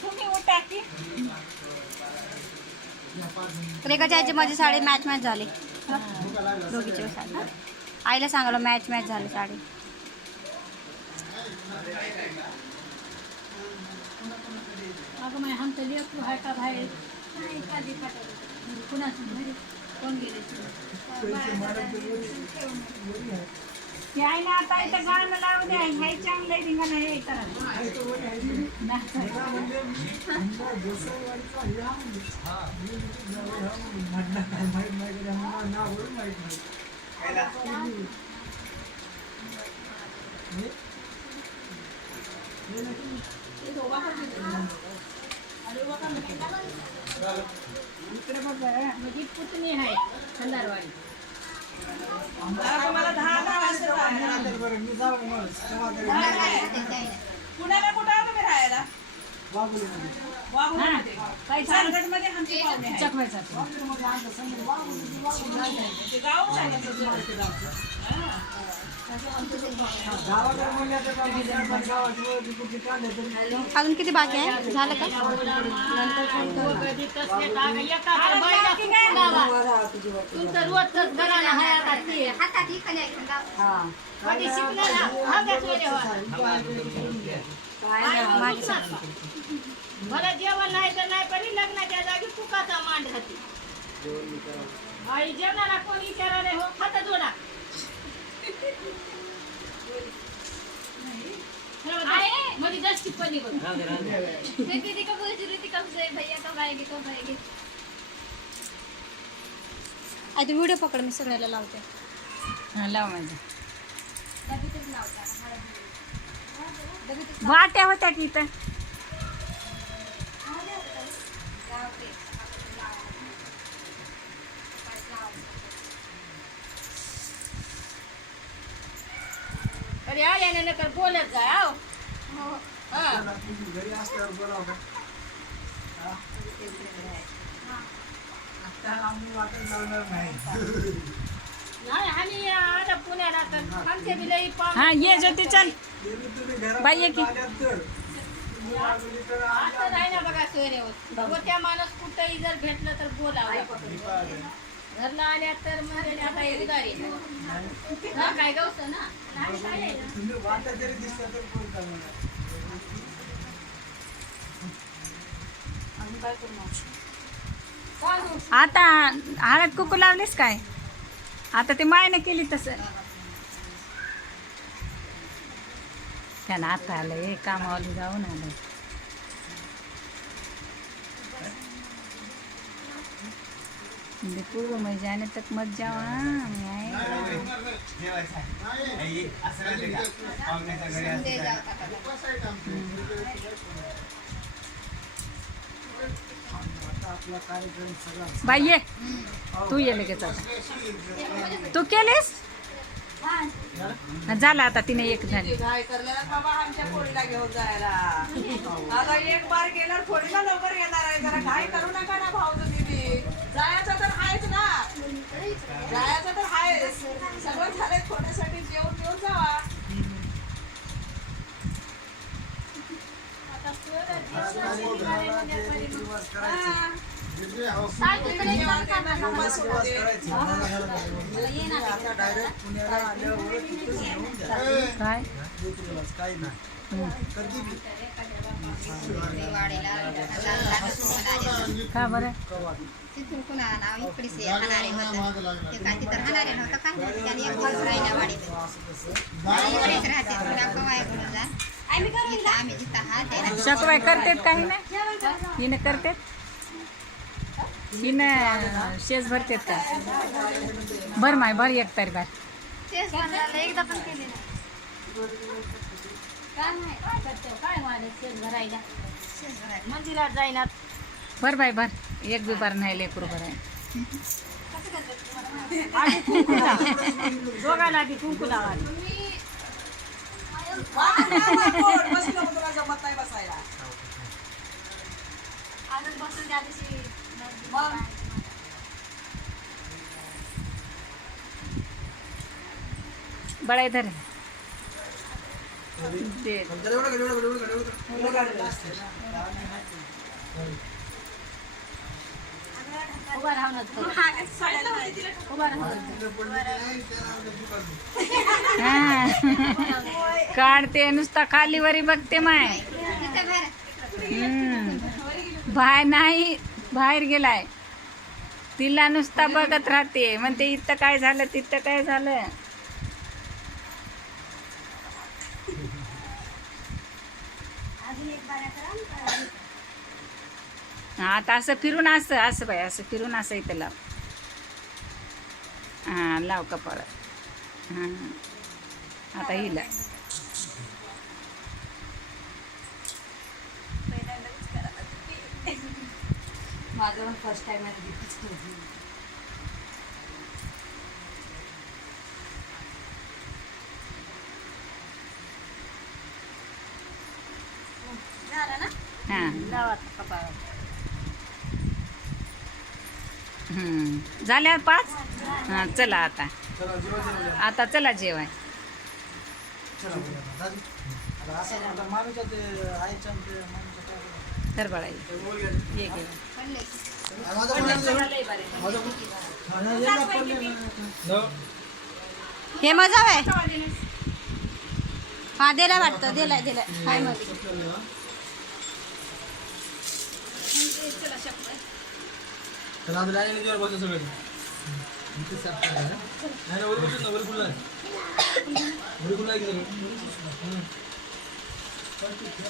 तुम्ही उठा की रेखाच्या आईची माझी साडी मॅच झाली दोघीची साडी. आईला सांगायला मॅच झाली साडी. अगं माय हम तर लेकरू आहे का बाहेर नाही कधी कुणाचं कोण गेले यायला आता इथं गाणं लावू द्या ह्याही चांगलं रिंगण हे माझी पुतणी आहे खंडारवाडी. मला 10 पुण्याला कुठं आलो मी राहायला काही चालगडमध्ये आमचे पाहुणे आहेत. गाव अजून किती बाकी आहे झालं का? मला जेवण नाही तर नाही पण लग्नाच्या जागी फुकाचा मांड राहते. आई जेवणाला कोणी विचारायला हो खाता जोडा मध्ये जास्त टिप्पणी करू आई तू व्हिडिओ पकड मी सगळ्याला लावते. लाव माझ्या वाट्या होत्या तिथं अरे आल्याने नका बोलत जा नाही आम्ही आता पुण्याला तर आमच्या बी लई हा ये ज्योती चल बाई ये की आता नाही ना बघा सोयरे त्या माणूस कुठंही जर भेटलं तर बोलावं घरला आल्या तर म्हणजे आता हे उदारी ना काय गावत ना आता हळद कुकू लावलीस काय आता ते मायने केली तसं त्यानं आता आलंय कामावाली जाऊन आलं पूर्व में जाने तक मत जाओ बाई ये तू ये लगेच आता तू केलीस झालं आता तिने एक झाली आमच्या पोळीला घेऊन जायला आता एक बार गेल्यावर थोडीला लवकर येणार आहे जरा घाई करू नका ना भाऊ तुम्ही जायचं तर आहेच ना जायचं तर आहेच सगळं झालंय थोड्यासाठी जेवण घेऊन जावा का बरं तिथून कुणा नाव इकडेच हाणारे होतं ते काय तिथं हाणारे नव्हतं काय त्याने एक दिवस राहिल्या वाडीत इकडेच राहते तुला कवाय करून जा आम्ही जिथं हात शकवाय करतेत काही नाही हिनं करतेत हिनं शेज भरतेत का भर माय भर एक तरी बार तेच एकदा पण केले नाही काय माझं शेज भरायला मंदिरात जाईनात भर बाय भर एक बी बार नाही लेकरू भराय आधी कुंकू लाव दोघाला आधी कुंकू लावा जमत नाही बसायला अजून बसून त्या दिवशी मग बळाई धर दे. उभा राहूनच कर. उभा राहूनच कर. हा. काढते नुसता खालीवरी बघते माय. इथं भर. बाहेर नाही, बाहेर गेलाय. तिला नुसता बघत राहते, म्हणते इथं काय झालं तिथं काय झालं. हा, आता असं फिरून असं असं बाई, असं फिरून असं इथं लाव. हा, लाव कपाळ. हा, आता हिला. माझं फर्स्ट टाइम आहे. हा, लावा कपाळ. झाल्यावर 5. हा, चला आता. आता चला जेवाय. तर बळा ये घे. हे मजा आहे. हा दिला वाटतं. दिलाय हाय मध्ये.